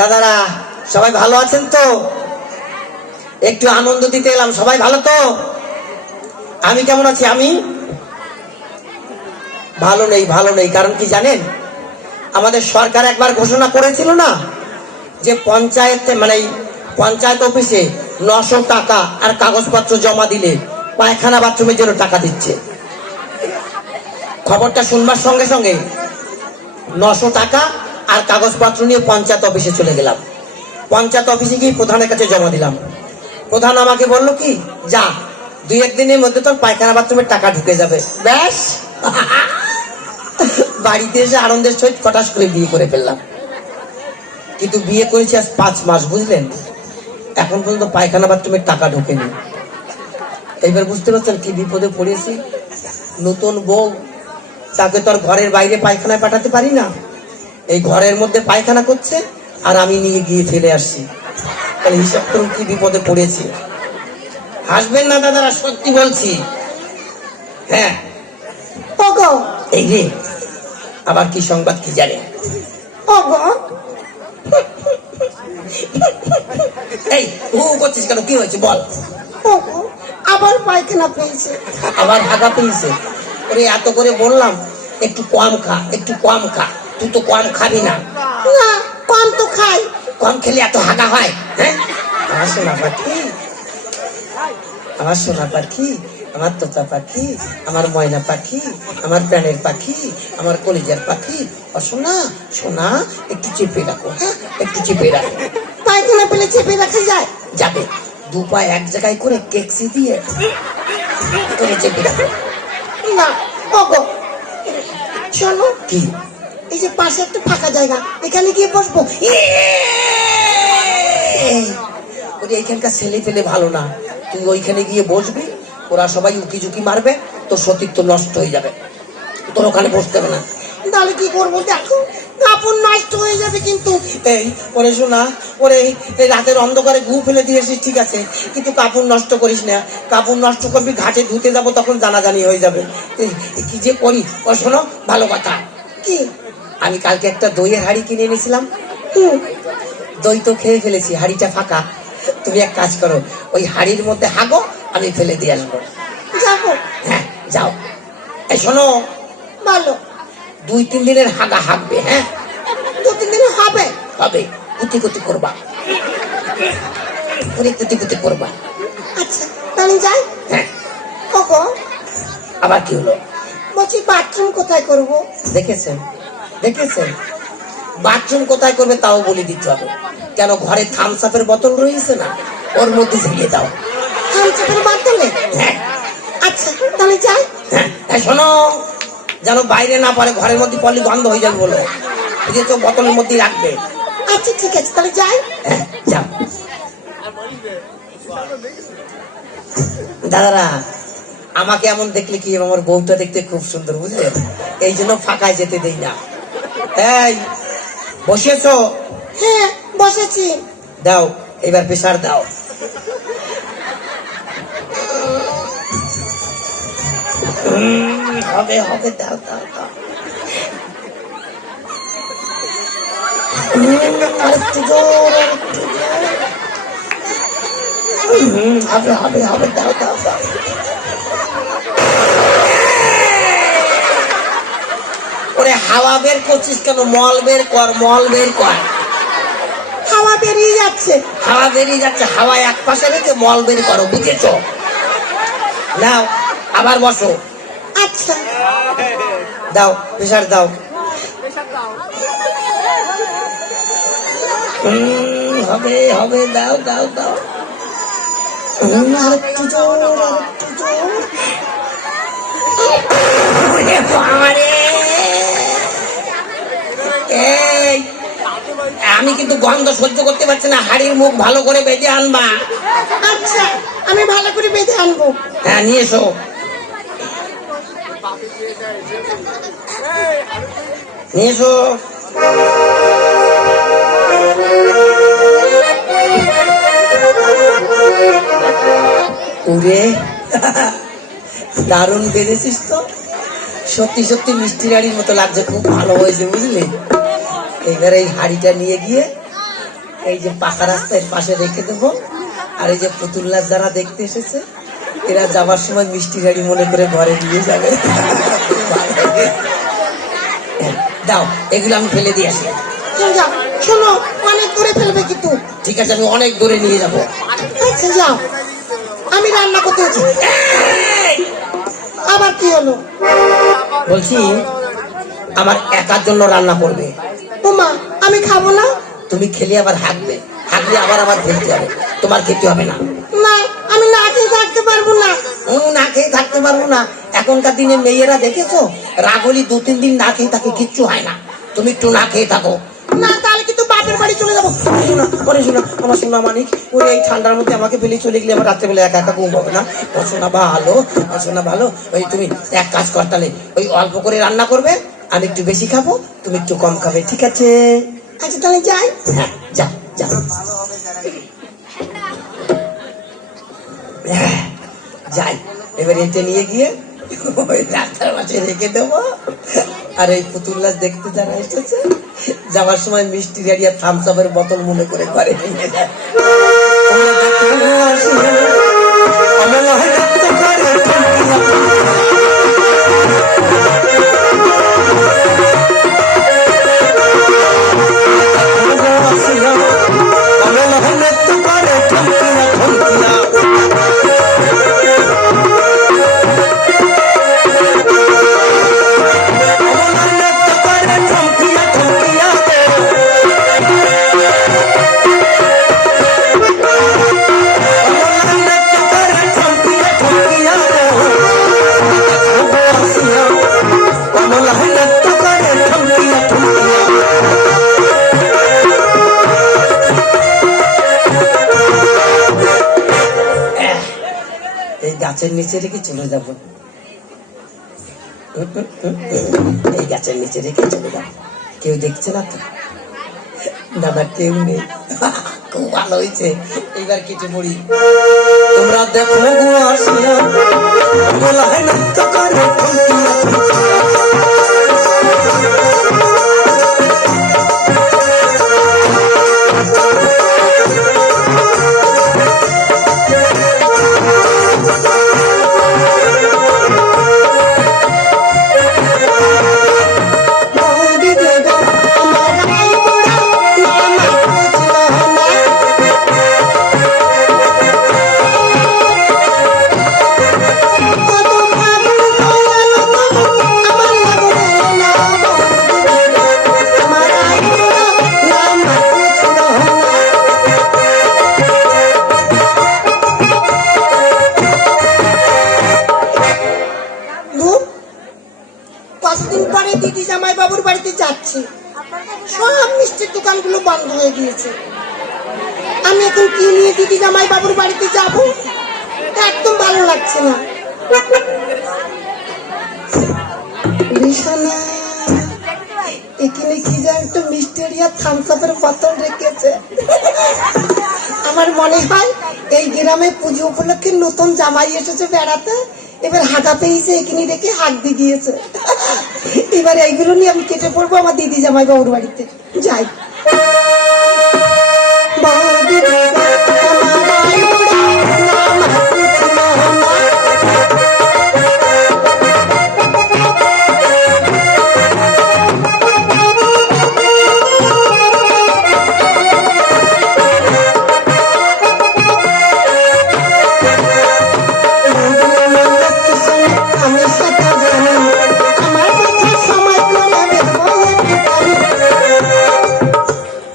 দাদারা সবাই ভালো আছেন তো? একটু আনন্দ দিতে এলাম। সবাই ভালো তো? আমি কেমন আছি? আমি ভালো নেই। কারণ কি জানেন, আমাদের সরকার একবার ঘোষণা করেছিল না যে পঞ্চায়েত অফিসে 900 টাকা আর কাগজপত্র জমা দিলে পায়খানা বাথরুমের জন্য টাকা দিচ্ছে। খবরটা শুনবার সঙ্গে সঙ্গে 900 টাকা আর কাগজপত্র নিয়ে পঞ্চায়েত অফিসে চলে গেলাম। পঞ্চায়েত অফিসে গিয়ে প্রধানের কাছে জমা দিলাম। প্রধান আমাকে বললো কি, যা 2-1 দিনের মধ্যে তোর পায়খানা বাথরুমের টাকা ঢুকে যাবে। ব্যাস, বাড়িতে এসে আনন্দের সহিত কটাস করে বিয়ে করে ফেললাম। কিন্তু বিয়ে করেছি আজ 5 মাস, বুঝলেন? এখন পর্যন্ত পায়খানা বাথরুমের টাকা ঢোকেনি। এইবার বুঝতে পারছেন কি বিপদে পড়েছি। নতুন বউ, তাকে তো আর ঘরের বাইরে পায়খানায় পাঠাতে পারি না। এই ঘরের মধ্যে পায়খানা করছে আর আমি নিয়ে গিয়ে ফেলে আসছি। তাহলে হিসাব করুন কি বিপদে পড়েছি। হাসবেন না দাদারা, সত্যি বলছি। হ্যাঁ, এই রে, আবার কি সংবাদ কি জানে? এই করছিস কেন? কি হয়েছে বল। আবার পায়খানা পেয়েছে, আবার হাগা পেয়েছে। ওরে এত করে বললাম একটু কম খা, একটু কম খা। তুই তো কম খাবি না। না, কম তো খাই। কম খেলে এত হাগা হয়? হ্যাঁ, আমার সোনা পাখি, আমার সোনা পাখি, আমার তোতা পাখি, আমার ময়না পাখি, আমার প্রাণের পাখি, আমার কলিজার পাখি। ও সোনা, সোনা, একটু চেপে রাখো। হ্যাঁ, একটু চেপে রাখো। পায়খানা পেলে চেপে রাখা যায়? যাবে। 2 পা এক জায়গায় করে কেক্সি দিয়ে করে চেপে রাখো। না ওগো, শোনো, কি? এই যে পাশে একটা ফাঁকা জায়গা, এখানে গিয়ে বসবো। ওরে এখানকার ছেলে পেলে ভালো না, তুই ওইখানে গিয়ে বসবি। ওরা সবাই উকি ঝুঁকি মারবে, তোর সতীত্ব নষ্ট হয়ে যাবে। তোর ওখানে বসতে হবে না। তাহলে কি করবো? দেখো, কাপড় নষ্ট হয়ে যাবে কিন্তু। এই ওরে শোনা, ওরে এই রাতের অন্ধকারে ঘু ফেলে দিয়েছিস ঠিক আছে, কিন্তু কাপড় নষ্ট করিস না। কাপড় নষ্ট করবি, ঘাটে ধুতে যাবো, তখন জানাজানি হয়ে যাবে। কি যে করি। ও শোনো, ভালো কথা কি? আমি কালকে একটা দইয়ের হাঁড়ি কিনে এনেছিলাম। দই তো খেয়ে ফেলেছি, হাঁড়িটা ফাঁকা। তুমি এক কাজ করো, ওই হাঁড়ির মধ্যে হাগো, আমি ফেলে দিয়ে আসবো। যাবো? হ্যাঁ, যাও। এই শোনো, ভালো। 2-3 দিনের হাগা হাগবে। হ্যাঁ, 2-3 দিনে হবে? হবে। কুতি কুতি করবা, কুতি কুতি করবা। আচ্ছা, তাহলে যাই। হ্যাঁ। ওগো, আবার কি হলো? বলছি বাথরুম কোথায় করবো? দেখেছেন, বাথরুম কোথায় করবে তাও বলে দিতে হবে। কেন, ঘরে থামস আপের বোতল রয়েছে না, ওর মধ্যে ঝেড়ে দাও। থামচাপের বাথরুমে? হ্যাঁ। আচ্ছা, তাহলে যাই। হ্যাঁ, শোনো, যেন বাইরে না পারে, ঘরের মধ্যে পড়লে গন্ধ হয়ে যাবে বলো। বুঝে তো, বোতলের মধ্যেই রাখবে। আচ্ছা ঠিক আছে, তাহলে যাই। হ্যাঁ, যাও। দাদারা, আমাকে এমন দেখলে কি, আমার বউটা দেখতে খুব সুন্দর, বুঝলে? এই জন্য ফাঁকায় যেতে দেই না। এই বসেছো? হ্যাঁ, বসেছি। দাও, এবার প্রেসার দাও। হবে হবে, দাও দাও দাও। আরেকটু জোর, আরেকটু জোর। হবে হবে হবে, দাও দাও দাও। ওরে হাওয়া বের করছিস কেন? মল বের কর, মল বের কর। হাওয়া বেরিয়ে যাচ্ছে। হাওয়া বেরিয়ে যাচ্ছে, হাওয়া এক পাশে রেখে মল বের করো, বুঝেছো? নাও, আবার বসো। আচ্ছা, দাও, প্রেসার দাও। হবে হবে, দাও দাও দাও। আরেকটু জোর, আরেকটু জোর। এই, আমি কিন্তু গন্ধ সহ্য করতে পারছি না, হাড়ির মুখ ভালো করে বেঁধে আনবা। আচ্ছা, আমি ভালো করে বেঁধে আনবো। হ্যাঁ, নিয়ে এসো। নিয়ে এসো। ওরে দারুণ বেঁধেছিস তো, সত্যি সত্যি মিষ্টির হাড়ির মতো লাগছে, খুব ভালো হয়েছে, বুঝলি? এবার এই হাড়িটা নিয়ে গিয়ে এই যে পাকা রাস্তার পাশে রেখে দেবো। আর এই যে পুতুল নাচ যারা দেখতে এসেছে এরা যাবার সময় মিষ্টি গাড়ি মনে করে ঘরে নিয়ে যাবে। দাও এগুলো আমি ফেলে দিয়ে আসি। যাও, শোনো অনেক দূরে ফেলবে কিন্তু। ঠিক আছে আমি অনেক দূরে নিয়ে যাবো। আচ্ছা যাও, আমি রান্না করতে হচ্ছে। আবার কি হলো? বলছি আমার একার জন্য রান্না করবে। ওমা, আমি খাবো না। তুমি খেলে আবার হাঁকবে, হাঁকলে আবার আবার খেলতে হবে, তোমার খেতে হবে না। না, আমি না খেয়ে থাকতে পারবো না। না খেয়ে থাকতে পারবো না? এখনকার দিনে মেয়েরা দেখেছো রাগলি 2-3 দিন না খেয়ে থাকে, কিচ্ছু হয় না। তুমি একটু না খেয়ে থাকো। না, তাহলে কিন্তু বাপের বাড়ি চলে যাবো। শোনা পরে শোনা, আমার সোনা মানিক, ওই এই ঠান্ডার মধ্যে আমাকে ফেলে চলে গেলে আমার রাত্রেবেলা একা একা ঘুম হবে না। আমার সোনা ভালো, আমার সোনা ভালো। ওই তুমি এক কাজ কর তাহলে, ওই অল্প করে রান্না করবে, আমি একটু বেশি খাবো, তুমি একটু কম খাবে, ঠিক আছে? আচ্ছা তাহলে যাই। হ্যাঁ যা যা। যাই এবার এটা নিয়ে গিয়ে ওই রাস্তার পাশে রেখে দেবো। আর এই পুতুল নাচ দেখতে যারা এসেছে যাওয়ার সময় মিষ্টি গাড়ি আর থামস আপের বোতল মনে করে ঘরে নিয়ে যায়। এই গাছের নিচে রেখে চলে যাব, এই গাছের নিচে রেখে চলে যাব। কেউ দেখছে না তো? না না, কেউ নেই। খুব ভালো হয়েছে, এইবার কেটে পড়ি। তোমরা দেখো গো আসিয়া বলায় না তো করে কতদিন পরে দিদি জামাই বাবুর বাড়িতে যাচ্ছি, সব মিষ্টির দোকানগুলো বন্ধ হয়ে গিয়েছে। আমি এখন কি নিয়ে দিদি জামাই বাবুর বাড়িতে যাব? একদম ভালো লাগছে না। বিছানা এখানে কি যেন একটা মিষ্টি আর থামস আপের বোতল রেখেছে। আমার মনে হয় এই গ্রামে পুজো উপলক্ষে নতুন জামাই এসেছে বেড়াতে, এবার হাঁকা পেয়েছে, এখানে রেখে হাঁক দিয়ে দিয়েছে। এবার এইগুলো নিয়ে আমি কেটে পড়বো আমার দিদি জামাই বাবুর বাড়িতে যাই।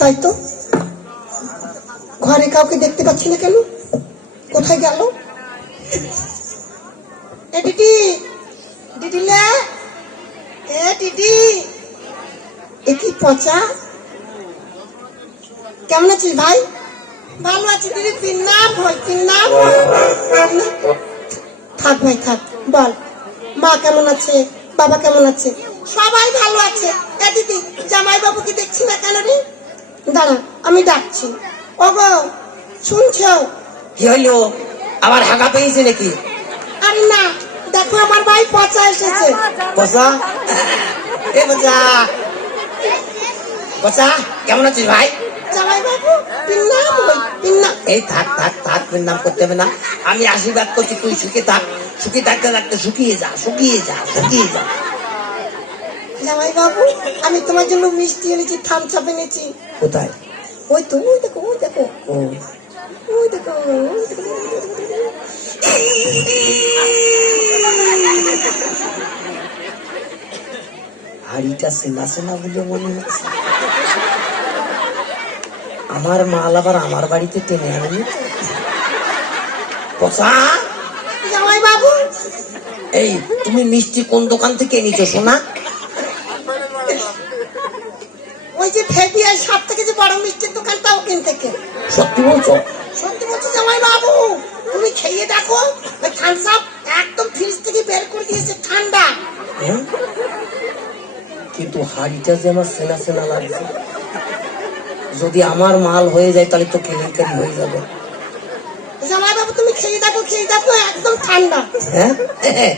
তাই তো, ঘরে কাউকে দেখতে পাচ্ছি না কেন? কোথায় গেল? এ দিদি, দিদিলে, এ দিদি, এ কি পচা? কেমন আছিস ভাই? ভালো আছি দিদি। পিন্নাম হয়, পিন্নাম। থাক ভাই থাক, বল মা কেমন আছে, বাবা কেমন আছে? সবাই ভালো আছে। এ দিদি, জামাই বাবুকে দেখছি না কেন রে? দাঁড়া, আমি ডাকছি। ওগো, শুনছো? কি হইলো? আবার হাঁকা পেয়েছে নাকি? আরে না, দেখো আমার ভাই পচা এসেছে। পচা? এ পচা, পচা কেমন আছিস ভাই? জামাই জামাই বাবু পিন্নাম ওই পিন্নাম। এই থাক থাক থাক, নাম করতে হবে না। আমি আশীর্বাদ করছি তুই সুখে থাক, সুখে থাকতে থাকতে শুকিয়ে যা, শুকিয়ে যা, শুকিয়ে যা। জামাই বাবু আমি তোমার জন্য মিষ্টি এনেছি, থামস আপ এনেছি। কোথায়? ওই তো, ওই দেখো, ওই দেখো, ও ওই দেখো, ওই দেখো। হাড়িটা সেনা সেনা বলে মনে হচ্ছে। আমার মাল আবার আমার বাড়িতে টেনে আনেনি। পচা। জামাই বাবু এই তুমি মিষ্টি কোন দোকান থেকে এনেছো সোনা? ওই যে ফেবিয়ার সব থেকে যে বড় মিষ্টির দোকানটা ওখান থেকে। সত্যি বলছো? সত্যি বলছি জামাই বাবু, তুমি খেয়ে দেখো, ওই থামস আপ একদম ফ্রিজ থেকে বের করে দিয়েছে, ঠান্ডা। হ্যাঁ? কিন্তু হাড়িটা যে আমার সেনা সেনা লাগছে। যদি আমার মাল হয়ে যায় তাহলে তো কেলেঙ্কারি হয়ে যাবে। জামাই বাবু তুমি খেয়ে দেখো, খেয়ে দেখো, একদম ঠান্ডা। হ্যাঁ,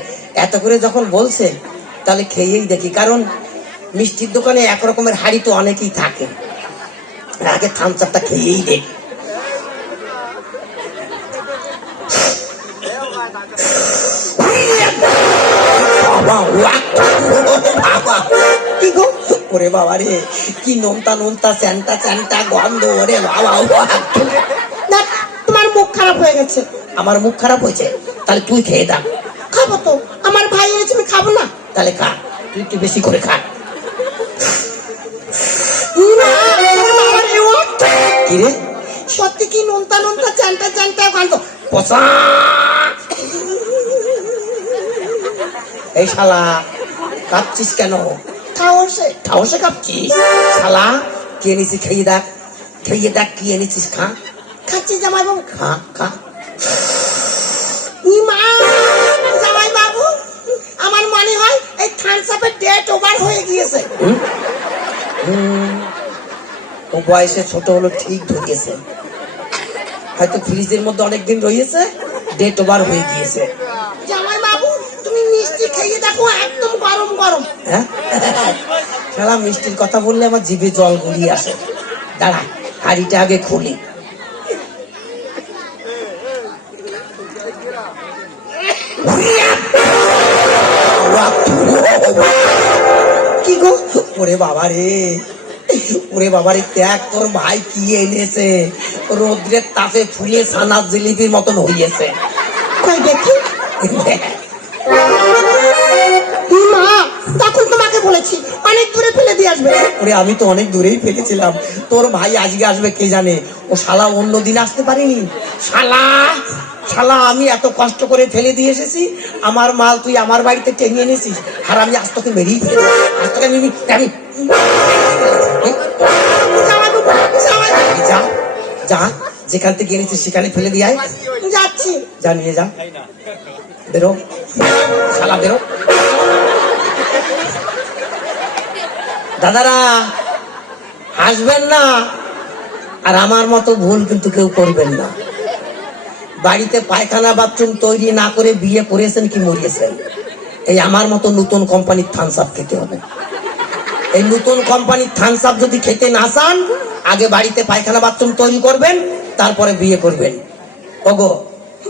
এত করে যখন বলছে তাহলে খেয়েই দেখি, কারণ মিষ্টির দোকানে একরকমের হাড়ি তো অনেকেই থাকে। আগে থামস আপটা খেয়েই দেখ। বাবা, বাবা, কি গো? ওরে বাবা রে, কি নোনতা নোনতা স্যান্টা স্যান্টা গন্ধ, ওরে বাবা। দেখ তোমার মুখ খারাপ হয়ে গেছে। আমার মুখ খারাপ হয়েছে? তাহলে তুই খেয়ে দেখ। খাবো তো, আমার ভাই এনেছে, আমি খাবো না? তাহলে খা, তুই একটু বেশি করে খা। কি রে? সত্যি কি নোনতা নোনতা চ্যান্টা চ্যান্টা গন্ধ। পচা। এই শালা কাঁপছিস কেন? খাওয়াছে ঠাউসে কাঁপছিস? শালা কি এনেছিস খেয়ে দেখ, খেয়ে দেখ কি এনেছিস, খা। খাচ্ছি জামাই বাবু। খা খা। মা, জামাই বাবু আমার মনে হয় এই থামস আপের ডেট ওভার হয়ে গিয়েছে। ও বয়সে ছোট হলো ঠিক ঢুকেছে, হয়তো ফ্রিজের মধ্যে অনেকদিন রয়েছে, ডেট ওভার হয়ে গিয়েছে। জামাই বাবু তুমি মিষ্টি খেয়ে দেখো, একদম গরম গরম। হ্যাঁ, শালা মিষ্টির কথা বললে আমার জিভে জল গড়িয়ে আসে। দাঁড়া, হাড়িটা আগে খুলি। কি গো? ওরে বাবা রে, ওরে বাবা রে, দেখ তোর ভাই কি এনেছে। রোদ্রের তাপে ফুলে ছানার জিলিপির মতন হইয়েছে। কই দেখি। মা, তখন তোমাকে বলেছি অনেক দূরে ফেলে দিয়ে আসবে। ওরে আমি তো অনেক দূরেই ফেলেছিলাম। তোর ভাই আজকে আসবে কে জানে, ও শালা অন্য দিন আসতে পারিনি। শালা শালা আমি এত কষ্ট করে ফেলে দিয়ে এসেছি, আমার মাল তুই আমার বাড়িতে টেনে এনেছিস, আর আমি আজ তোকে মেরেই ফেলে, আজ তোকে আমি আমি যা যা, যেখান থেকে এনেছিস সেখানে ফেলে দিয়ে আয়। যাচ্ছি। যা, নিয়ে যা, বেরো শালা বেরো। দাদারা আসবেন না, আর আমার মতো ভুল কিন্তু কেউ করবেন না। বাড়িতে পায়খানা বাথরুম তৈরি না করে বিয়ে করেছেন কি মরিয়েছেন, এই আমার মতো নতুন কোম্পানির থামস আপ খেতে হবে। এই নতুন কোম্পানির থামস আপ যদি খেতে না চান, আগে বাড়িতে পায়খানা বাথরুম তৈরি করবেন, তারপরে বিয়ে করবেন। ওগো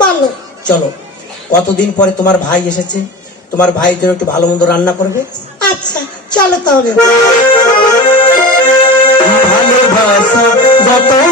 বলো। চলো, কতদিন পরে তোমার ভাই এসেছে, তোমার ভাইয়ের জন্য একটু ভালো মন্দ রান্না করবে। আচ্ছা চলো তাহলে। ভালোবাসা যতই